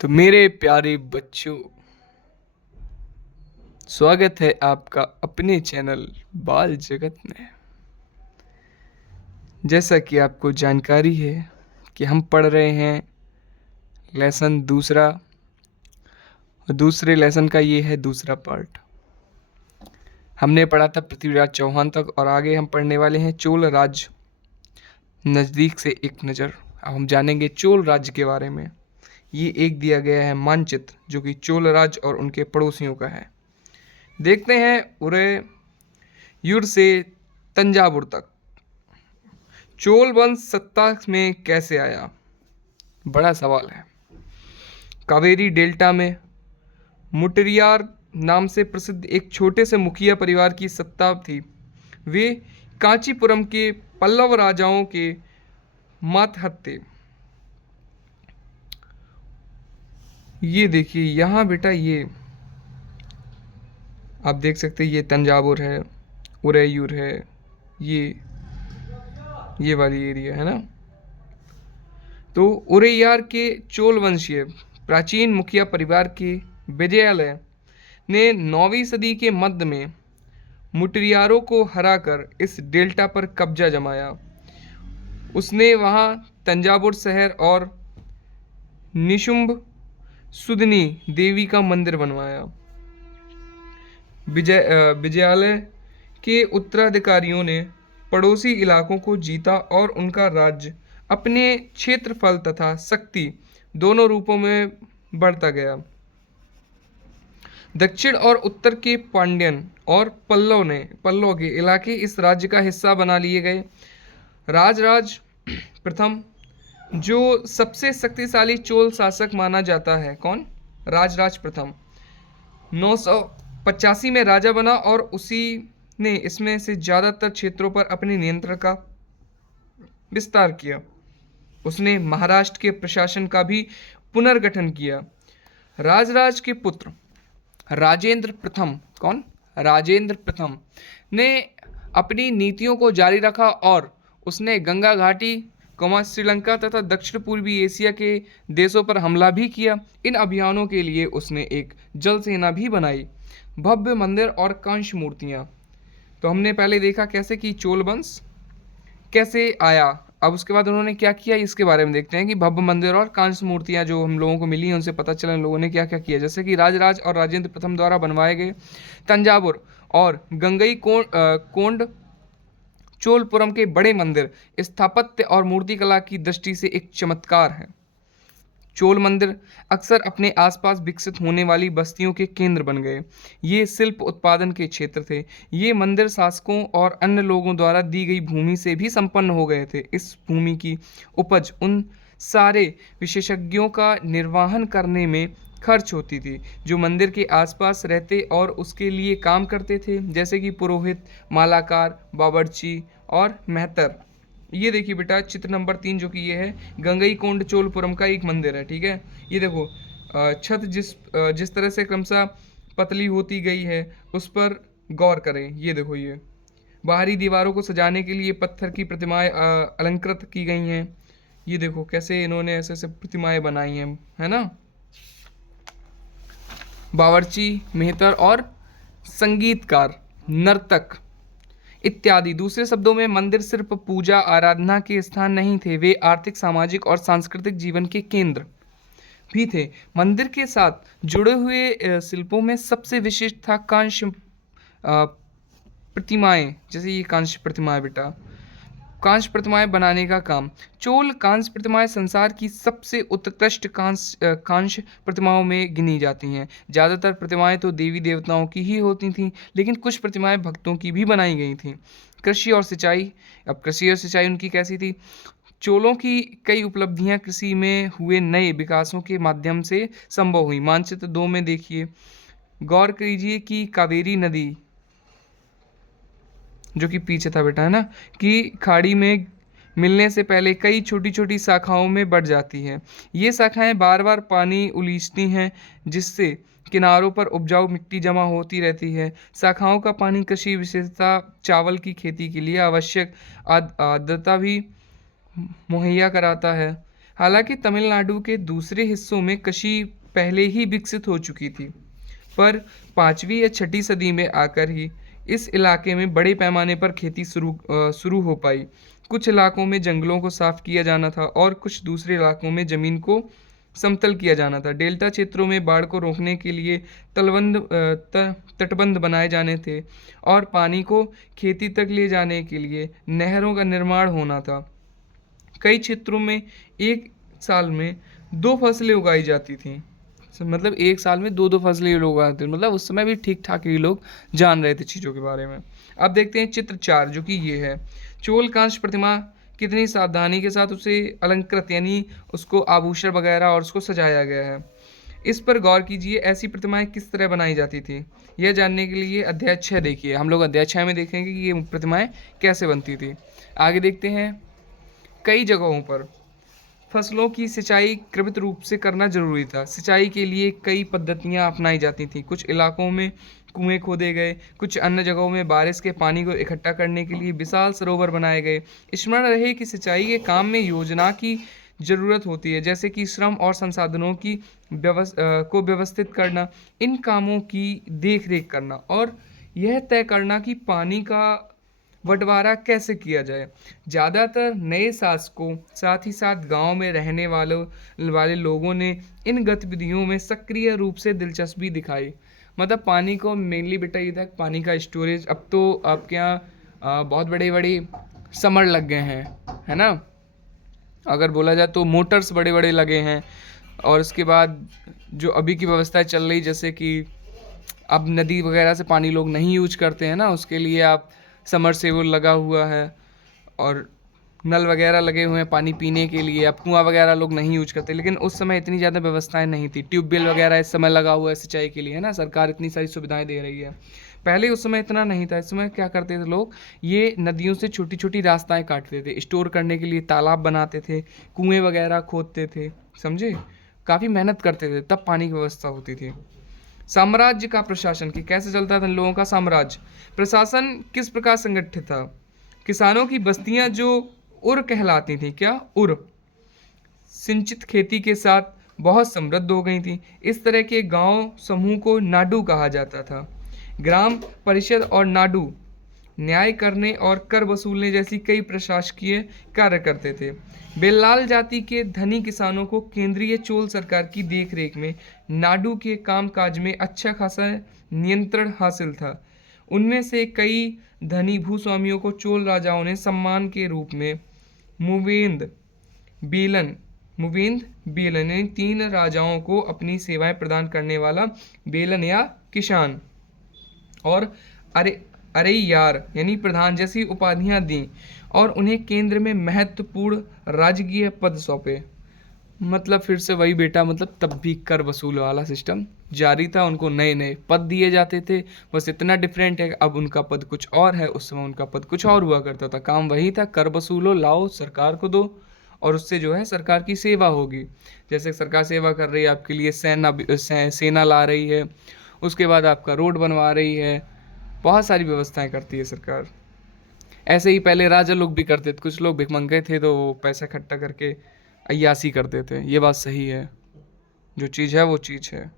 तो मेरे प्यारे बच्चों, स्वागत है आपका अपने चैनल बाल जगत में। जैसा कि आपको जानकारी है कि हम पढ़ रहे हैं लेसन दूसरा, और दूसरे लेसन का ये है दूसरा पार्ट। हमने पढ़ा था पृथ्वीराज चौहान तक और आगे हम पढ़ने वाले हैं चोल राज्य नज़दीक से एक नज़र। अब हम जानेंगे चोल राज्य के बारे में। ये एक दिया गया है मानचित्र जो कि चोल राज्य और उनके पड़ोसियों का है। देखते हैं उदयपुर से तंजावुर तक चोल वंश सत्ता में कैसे आया, बड़ा सवाल है। कावेरी डेल्टा में मुटरियार नाम से प्रसिद्ध एक छोटे से मुखिया परिवार की सत्ता थी। वे कांचीपुरम के पल्लव राजाओं के मातहत थे। ये देखिए यहाँ बेटा, ये आप देख सकते हैं, ये तंजावुर है, उदयपुर है, ये वाली एरिया है ना। तो उरैयार के चोल वंशीय प्राचीन मुखिया परिवार के विजयालय ने 9वीं सदी के मध्य में मुटरियारों को हराकर इस डेल्टा पर कब्जा जमाया। उसने वहां तंजावुर शहर और निशुंभ सुदनी देवी का मंदिर बनवाया। विजयालय के उत्तराधिकारियों ने पड़ोसी इलाकों को जीता और उनका राज्य अपने क्षेत्रफल तथा शक्ति दोनों रूपों में बढ़ता गया। दक्षिण और उत्तर के पांड्यन और पल्लव के इलाके इस राज्य का हिस्सा बना लिए गए। राजराज प्रथम, जो सबसे शक्तिशाली चोल शासक माना जाता है, कौन? राजराज प्रथम 985 में राजा बना और उसी ने इसमें से ज़्यादातर क्षेत्रों पर अपने नियंत्रण का विस्तार किया। उसने महाराष्ट्र के प्रशासन का भी पुनर्गठन किया। राजराज के पुत्र राजेंद्र प्रथम, कौन? राजेंद्र प्रथम ने अपनी नीतियों को जारी रखा और उसने गंगा घाटी, श्रीलंका तथा दक्षिण पूर्वी एशिया के देशों पर हमला भी किया। इन अभियानों के लिए उसने एक जल सेना भी बनाई। भव्य मंदिर और कांस्य मूर्तियाँ। तो हमने पहले देखा कैसे कि चोल वंश कैसे आया। अब उसके बाद उन्होंने क्या किया, इसके बारे में देखते हैं कि भव्य मंदिर और कांस्य मूर्तियां जो हम लोगों को मिली हैं उनसे पता चला इन लोगों ने क्या क्या किया। जैसे कि राजराज और राजेंद्र प्रथम द्वारा बनवाए गए तंजावुर और गंगई कोंड चोलपुरम के बड़े मंदिर स्थापत्य और मूर्तिकला की दृष्टि से एक चमत्कार है। चोल मंदिर अक्सर अपने आसपास विकसित होने वाली बस्तियों के केंद्र बन गए। ये शिल्प उत्पादन के क्षेत्र थे। ये मंदिर शासकों और अन्य लोगों द्वारा दी गई भूमि से भी संपन्न हो गए थे। इस भूमि की उपज उन सारे विशेषज्ञों का निर्वहन करने में खर्च होती थी जो मंदिर के आसपास रहते और उसके लिए काम करते थे, जैसे कि पुरोहित, मालाकार, बावर्ची और मेहतर। ये देखिए बेटा चित्र नंबर 3 जो कि ये है गंगई कोंड चोलपुरम का एक मंदिर है। ठीक है, ये देखो छत जिस तरह से क्रमशः पतली होती गई है उस पर गौर करें। ये देखो, ये बाहरी दीवारों को सजाने के लिए पत्थर की प्रतिमाएं अलंकृत की गई हैं। ये देखो कैसे इन्होंने ऐसे ऐसे प्रतिमाएं बनाई हैं, है ना। बावर्ची, मेहतर और संगीतकार, नर्तक इत्यादि। दूसरे शब्दों में मंदिर सिर्फ पूजा आराधना के स्थान नहीं थे, वे आर्थिक, सामाजिक और सांस्कृतिक जीवन के केंद्र भी थे। मंदिर के साथ जुड़े हुए शिल्पों में सबसे विशिष्ट था कांस्य प्रतिमाएं। जैसे ये कांस्य प्रतिमाएं बेटा, कांस्य प्रतिमाएं बनाने का काम। चोल कांस्य प्रतिमाएं संसार की सबसे उत्कृष्ट कांस्य प्रतिमाओं में गिनी जाती हैं। ज़्यादातर प्रतिमाएं तो देवी देवताओं की ही होती थीं, लेकिन कुछ प्रतिमाएं भक्तों की भी बनाई गई थीं। कृषि और सिंचाई। अब कृषि और सिंचाई उनकी कैसी थी? चोलों की कई उपलब्धियां कृषि में हुए नए विकासों के माध्यम से संभव हुई। मानचित्र 2 में देखिए, गौर कीजिए कि कावेरी नदी जो कि पीछे था बेटा, है ना, कि खाड़ी में मिलने से पहले कई छोटी छोटी शाखाओं में बढ़ जाती है। ये शाखाएं बार बार पानी उलीचती हैं, जिससे किनारों पर उपजाऊ मिट्टी जमा होती रहती है। शाखाओं का पानी कृषि विशेषता चावल की खेती के लिए आवश्यक आर्द्रता भी मुहैया कराता है। हालांकि तमिलनाडु के दूसरे हिस्सों में कृषि पहले ही विकसित हो चुकी थी, पर 5वीं या 6ठी सदी में आकर ही इस इलाके में बड़े पैमाने पर खेती शुरू हो पाई। कुछ इलाकों में जंगलों को साफ किया जाना था और कुछ दूसरे इलाकों में ज़मीन को समतल किया जाना था। डेल्टा क्षेत्रों में बाढ़ को रोकने के लिए तटबंध बनाए जाने थे और पानी को खेती तक ले जाने के लिए नहरों का निर्माण होना था। कई क्षेत्रों में एक साल में 2 फसलें उगाई जाती थीं। मतलब एक साल में 2-2 फसलें ये लोग उगाते थे। मतलब उस समय भी ठीक-ठाक ये लोग जान रहे थे चीज़ों के बारे में। अब देखते हैं चित्र 4, जो कि ये है। चोल कांस्य प्रतिमा कितनी सावधानी के साथ उसे अलंकृत यानी उसको आभूषण वगैरह और उसको सजाया गया है। इस पर गौर कीजिए, ऐसी प्रतिमाएं किस तरह बनाई जाती थी। यह जानने के लिए अध्याय 6 देखिए। हम लोग अध्याय 6 में देखेंगे कि ये प्रतिमाएं कैसे बनती थी। आगे देखते हैं, कई जगहों पर फसलों की सिंचाई क्रमिक रूप से करना जरूरी था। सिंचाई के लिए कई पद्धतियां अपनाई जाती थीं। कुछ इलाकों में कुएं खोदे गए, कुछ अन्य जगहों में बारिश के पानी को इकट्ठा करने के लिए विशाल सरोवर बनाए गए। स्मरण रहे कि सिंचाई के काम में योजना की जरूरत होती है, जैसे कि श्रम और संसाधनों की को व्यवस्थित करना, इन कामों की देख रेख करना और यह तय करना कि पानी का बंटवारा कैसे किया जाए। ज़्यादातर नए शासकों, साथ ही साथ गांव में रहने वाले लोगों ने इन गतिविधियों में सक्रिय रूप से दिलचस्पी दिखाई। मतलब पानी को मेनली बेटा ये था, पानी का स्टोरेज। अब तो आपके यहाँ बहुत बड़े बड़े समर लग गए हैं, है ना। अगर बोला जाए तो मोटर्स बड़े बड़े लगे हैं। और उसके बाद जो अभी की व्यवस्था चल रही, जैसे कि अब नदी वगैरह से पानी लोग नहीं यूज करते हैं ना, उसके लिए आप समरसेबल लगा हुआ है और नल वगैरह लगे हुए हैं पानी पीने के लिए। अब कुआं वगैरह लोग नहीं यूज करते, लेकिन उस समय इतनी ज़्यादा व्यवस्थाएं नहीं थी। ट्यूबवेल वगैरह इस समय लगा हुआ है सिंचाई के लिए, है ना। सरकार इतनी सारी सुविधाएं दे रही है। पहले उस समय इतना नहीं था। इस समय क्या करते थे लोग, ये नदियों से छोटी छोटी रास्ताएं काटते थे, स्टोर करने के लिए तालाब बनाते थे, कुएँ वगैरह खोदते थे, समझे। काफ़ी मेहनत करते थे, तब पानी की व्यवस्था होती थी। साम्राज्य का प्रशासन, कि कैसे चलता था इन लोगों का साम्राज्य। प्रशासन किस प्रकार संगठित था। किसानों की बस्तियां जो उर कहलाती थी, क्या उर, सिंचित खेती के साथ बहुत समृद्ध हो गई थी। इस तरह के गांव समूह को नाडु कहा जाता था। ग्राम परिषद और नाडु न्याय करने और कर वसूलने जैसी कई प्रशासकीय कार्य करते थे। बेल्लाल जाति के धनी किसानों को केंद्रीय चोल सरकार की देखरेख में नाडु के कामकाज में अच्छा खासा नियंत्रण हासिल था। उनमें से कई धनी भूस्वामियों को चोल राजाओं ने सम्मान के रूप में मुवेंद बेलन यानी 3 राजाओं को अपनी सेवाएं प्रदान करने वाला बेलन या किसान और अरैयार यानी प्रधान जैसी उपाधियां दी और उन्हें केंद्र में महत्वपूर्ण राजकीय पद सौंपे। मतलब फिर से वही बेटा, मतलब तब भी कर वसूल वाला सिस्टम जारी था। उनको नए नए पद दिए जाते थे, बस इतना डिफरेंट है अब उनका पद कुछ और है, उस समय उनका पद कुछ और हुआ करता था। काम वही था, कर वसूलो, लाओ सरकार को दो और उससे जो है सरकार की सेवा होगी। जैसे सरकार सेवा कर रही है आपके लिए, सेना ला रही है, उसके बाद आपका रोड बनवा रही है, बहुत सारी व्यवस्थाएं करती है सरकार। ऐसे ही पहले राजा लोग भी करते थे। कुछ लोग भिखमंगे थे तो वो पैसा इकट्ठा करके अय्यासी करते थे। ये बात सही है, जो चीज़ है वो चीज़ है।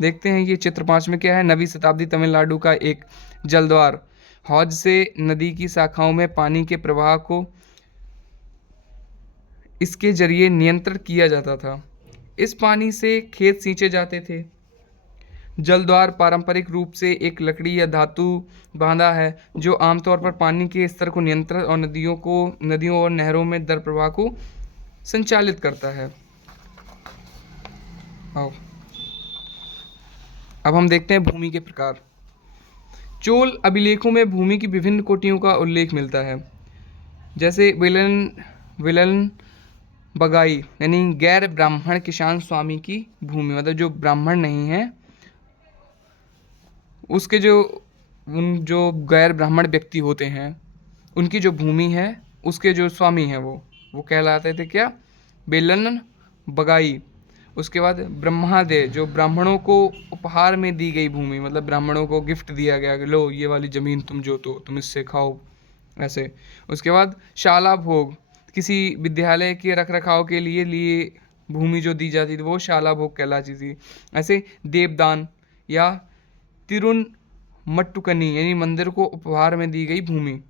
देखते हैं ये चित्र 5 में क्या है। 9वीं शताब्दी तमिलनाडु का एक जलद्वार हौज से नदी की शाखाओं में पानी के प्रवाह को इसके जरिए नियंत्रित किया जाता था। इस पानी से खेत सींचे जाते थे। जलद्वार पारंपरिक रूप से एक लकड़ी या धातु बांधा है, जो आमतौर पर पानी के स्तर को नियंत्रित और नदियों और नहरों में दर प्रवाह को संचालित करता है। अब हम देखते हैं भूमि के प्रकार। चोल अभिलेखों में भूमि की विभिन्न कोटियों का उल्लेख मिलता है, जैसे विलन बगाई यानी गैर ब्राह्मण किसान स्वामी की भूमि, मतलब जो ब्राह्मण नहीं है उसके जो गैर ब्राह्मण व्यक्ति होते हैं उनकी जो भूमि है, उसके जो स्वामी हैं वो कहलाते थे क्या, बेलन बगाई। उसके बाद ब्रह्मादय, जो ब्राह्मणों को उपहार में दी गई भूमि, मतलब ब्राह्मणों को गिफ्ट दिया गया कि लो ये वाली ज़मीन तुम इससे खाओ, ऐसे। उसके बाद शाला भोग, किसी विद्यालय के रखरखाव के लिए भूमि जो दी जाती थी वो शाला भोग कहलाती थी। ऐसे देवदान या तिरुनमट्टुकनी यानी मंदिर को उपहार में दी गई भूमि।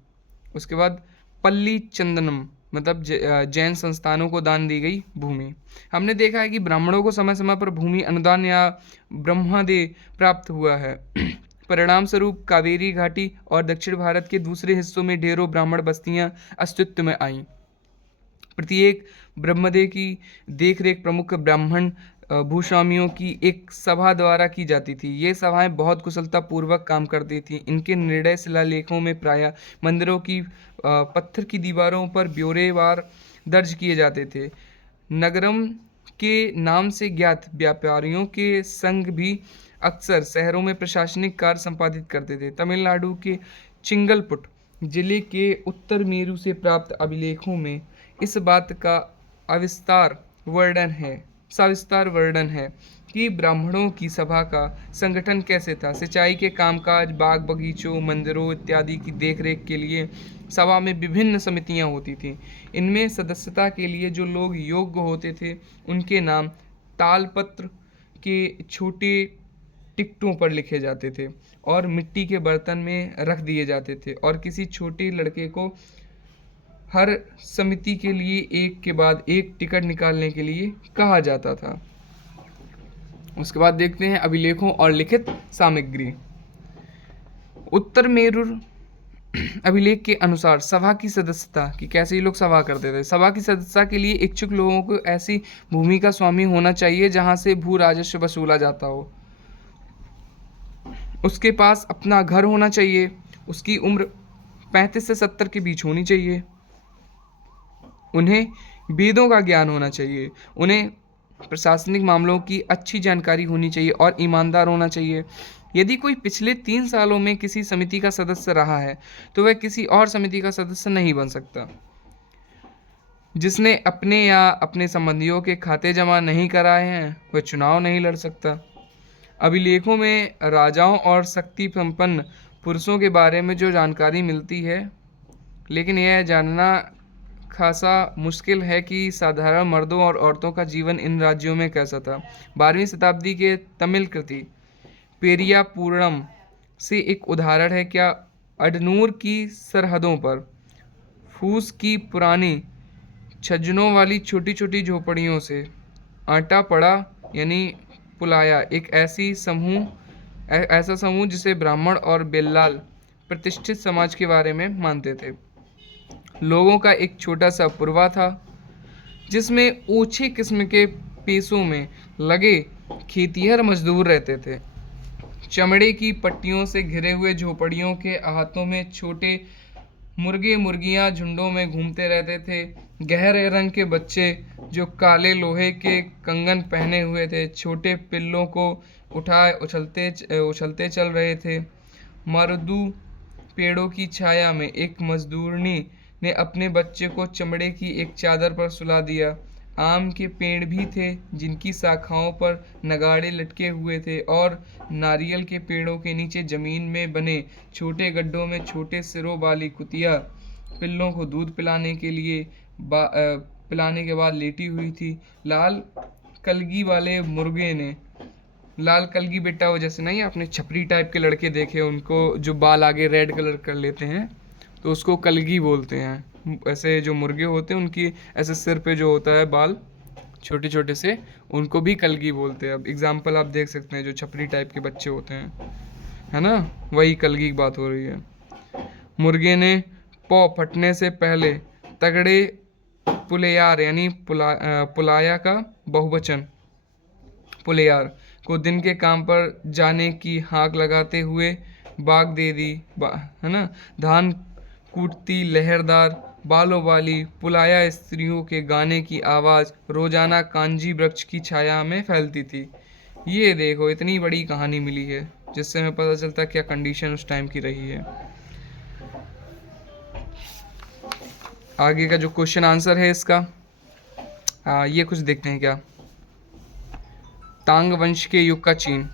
उसके बाद पल्ली चंदनम मतलब जैन संस्थानों को दान दी गई भूमि। हमने देखा है कि ब्राह्मणों को समय समय पर भूमि अनुदान या ब्रह्मादेय प्राप्त हुआ है। परिणाम स्वरूप कावेरी घाटी और दक्षिण भारत के दूसरे हिस्सों में ढेरों ब्राह्मण बस्तियां अस्तित्व में आईं। प्रत्येक ब्रह्मदेव की देखरेख प्रमुख ब्राह्मण भूस्वामियों की एक सभा द्वारा की जाती थी। ये सभाएं बहुत कुशलता पूर्वक काम करती थीं। इनके निर्णय शिलालेखों में प्रायः मंदिरों की पत्थर की दीवारों पर ब्यौरेवार दर्ज किए जाते थे। नगरम के नाम से ज्ञात व्यापारियों के संघ भी अक्सर शहरों में प्रशासनिक कार्य संपादित करते थे। तमिलनाडु के चिंगलपुट जिले के उत्तर मेरू से प्राप्त अभिलेखों में इस बात का सविस्तार वर्णन है कि ब्राह्मणों की सभा का संगठन कैसे था। सिंचाई के कामकाज, बाग बगीचों, मंदिरों इत्यादि की देखरेख के लिए सभा में विभिन्न समितियां होती थीं। इनमें सदस्यता के लिए जो लोग योग्य होते थे उनके नाम तालपत्र के छोटे टिकटों पर लिखे जाते थे और मिट्टी के बर्तन में रख दिए जाते थे, और किसी छोटे लड़के को हर समिति के लिए एक के बाद एक टिकट निकालने के लिए कहा जाता था। उसके बाद देखते हैं अभिलेखों और लिखित सामग्री। उत्तर मेरू अभिलेख के अनुसार सभा की सदस्यता कि कैसे ये लोग सभा करते थे। सभा की सदस्यता के लिए इच्छुक लोगों को ऐसी भूमि का स्वामी होना चाहिए जहां से भू राजस्व वसूला जाता हो। उसके पास अपना घर होना चाहिए। उसकी उम्र 35 से 70 के बीच होनी चाहिए। उन्हें वेदों का ज्ञान होना चाहिए। उन्हें प्रशासनिक मामलों की अच्छी जानकारी होनी चाहिए और ईमानदार होना चाहिए। यदि कोई पिछले 3 सालों में किसी समिति का सदस्य रहा है तो वह किसी और समिति का सदस्य नहीं बन सकता। जिसने अपने या अपने संबंधियों के खाते जमा नहीं कराए हैं वह चुनाव नहीं लड़ सकता। अभिलेखों में राजाओं और शक्ति संपन्न पुरुषों के बारे में जो जानकारी मिलती है, लेकिन यह जानना खासा मुश्किल है कि साधारण मर्दों और औरतों का जीवन इन राज्यों में कैसा था। 12वीं शताब्दी के तमिल कृति पेरिया पूर्णम से एक उदाहरण है। क्या अडनूर की सरहदों पर फूस की पुरानी छज्जनों वाली छोटी छोटी झोपड़ियों से आटा पड़ा यानी पुलाया एक ऐसा समूह जिसे ब्राह्मण और बेल्लाल प्रतिष्ठित समाज के बारे में मानते थे। लोगों का एक छोटा सा पुरवा था जिसमें ओछे किस्म के पेशों में लगे खेतिहर मजदूर रहते थे। चमड़े की पट्टियों से घिरे हुए झोपड़ियों के अहातों में छोटे मुर्गे मुर्गियां झुंडों में घूमते रहते थे। गहरे रंग के बच्चे जो काले लोहे के कंगन पहने हुए थे छोटे पिल्लों को उठाए उछलते चल रहे थे। मरदू पेड़ों की छाया में एक मजदूरनी ने अपने बच्चे को चमड़े की एक चादर पर सुला दिया। आम के पेड़ भी थे जिनकी शाखाओं पर नगाड़े लटके हुए थे, और नारियल के पेड़ों के नीचे जमीन में बने छोटे गड्ढों में छोटे सिरों वाली कुतिया पिल्लों को दूध पिलाने के बाद लेटी हुई थी। लाल कलगी वाले मुर्गे ने, लाल कलगी बेटा वो जैसे नहीं आपने छपरी टाइप के लड़के देखे उनको जो बाल आगे रेड कलर कर लेते हैं तो उसको कलगी बोलते हैं। ऐसे जो मुर्गे होते हैं उनकी ऐसे सिर पे जो होता है बाल छोटे छोटे से, उनको भी कलगी बोलते हैं। अब एग्जाम्पल आप देख सकते हैं जो छपरी टाइप के बच्चे होते हैं, है ना, वही कलगी की बात हो रही है। मुर्गे ने पौ फटने से पहले तगड़े पुलेयार यानी पुलाया का बहुवचन पुलेयार को दिन के काम पर जाने की हाँक लगाते हुए बाग दे दी, है ना। धान कूटती लहरदार बालों वाली पुलाया स्त्रियों के गाने की आवाज़ रोजाना कांजी वृक्ष की छाया में फैलती थी। ये देखो इतनी बड़ी कहानी मिली है जिससे हमें पता चलता क्या कंडीशन उस टाइम की रही है। आगे का जो क्वेश्चन आंसर है इसका ये कुछ देखते हैं क्या। तांग वंश के युग का चीन।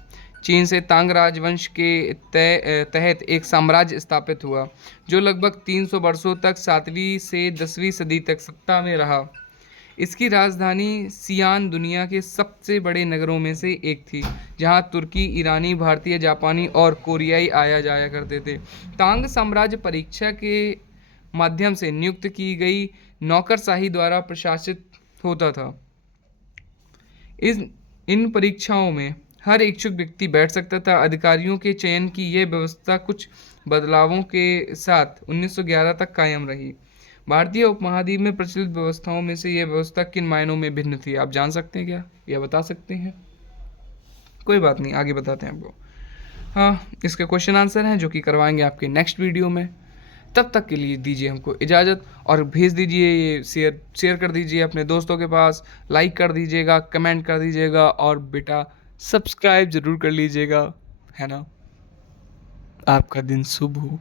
चीन से तांग राजवंश के तहत एक साम्राज्य स्थापित हुआ जो लगभग 300 वर्षों तक 7वीं से 10वीं सदी तक सत्ता में रहा। इसकी राजधानी सियान दुनिया के सबसे बड़े नगरों में से एक थी, जहां तुर्की, ईरानी, भारतीय, जापानी और कोरियाई आया जाया करते थे। तांग साम्राज्य परीक्षा के माध्यम से नियुक्त की गई नौकरशाही द्वारा प्रशासित होता था। इन परीक्षाओं में हर इच्छुक व्यक्ति बैठ सकता था। अधिकारियों के चयन की यह व्यवस्था कुछ बदलावों के साथ 1911 तक कायम रही। भारतीय उपमहाद्वीप में प्रचलित व्यवस्थाओं में से यह व्यवस्था किन मायनों में भिन्न थी, आप जान सकते हैं क्या, या बता सकते हैं? कोई बात नहीं, आगे बताते हैं आपको। हाँ, इसके क्वेश्चन आंसर हैं जो कि करवाएंगे आपके नेक्स्ट वीडियो में। तब तक के लिए दीजिए हमको इजाज़त और भेज दीजिए, ये शेयर कर दीजिए अपने दोस्तों के पास, लाइक कर दीजिएगा, कमेंट कर दीजिएगा और बेटा सब्सक्राइब ज़रूर कर लीजिएगा, है ना। आपका दिन शुभ हो।